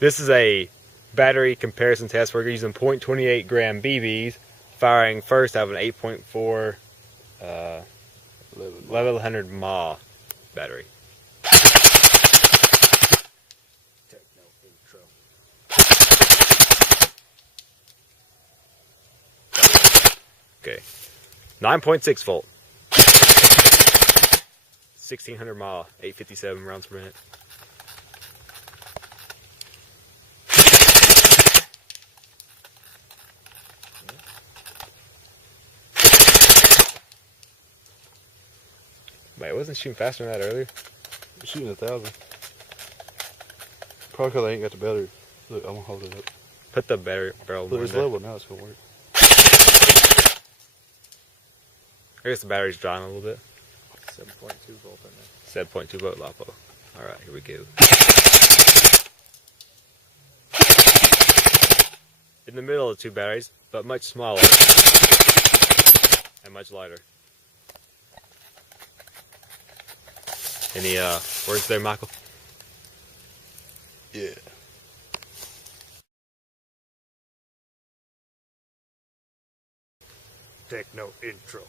This is a battery comparison test. We're using 0.28 gram BBs, firing first out of an 8.4 1100 mAh battery. Techno intro. Okay, 9.6 volt, 1600 mAh, 857 rounds per minute. Wait, it wasn't shooting faster than that earlier? I'm shooting 1,000. Probably because I ain't got the battery. Look, I'm gonna hold it up. Put the barrel Look, more it's in there. level now. It's gonna work. I guess the battery's drawing a little bit. 7.2 volt in there. 7.2 volt Lipo. Alright, here we go. In the middle of two batteries, but much smaller and much lighter. Any words there, Michael? Yeah. Techno intro.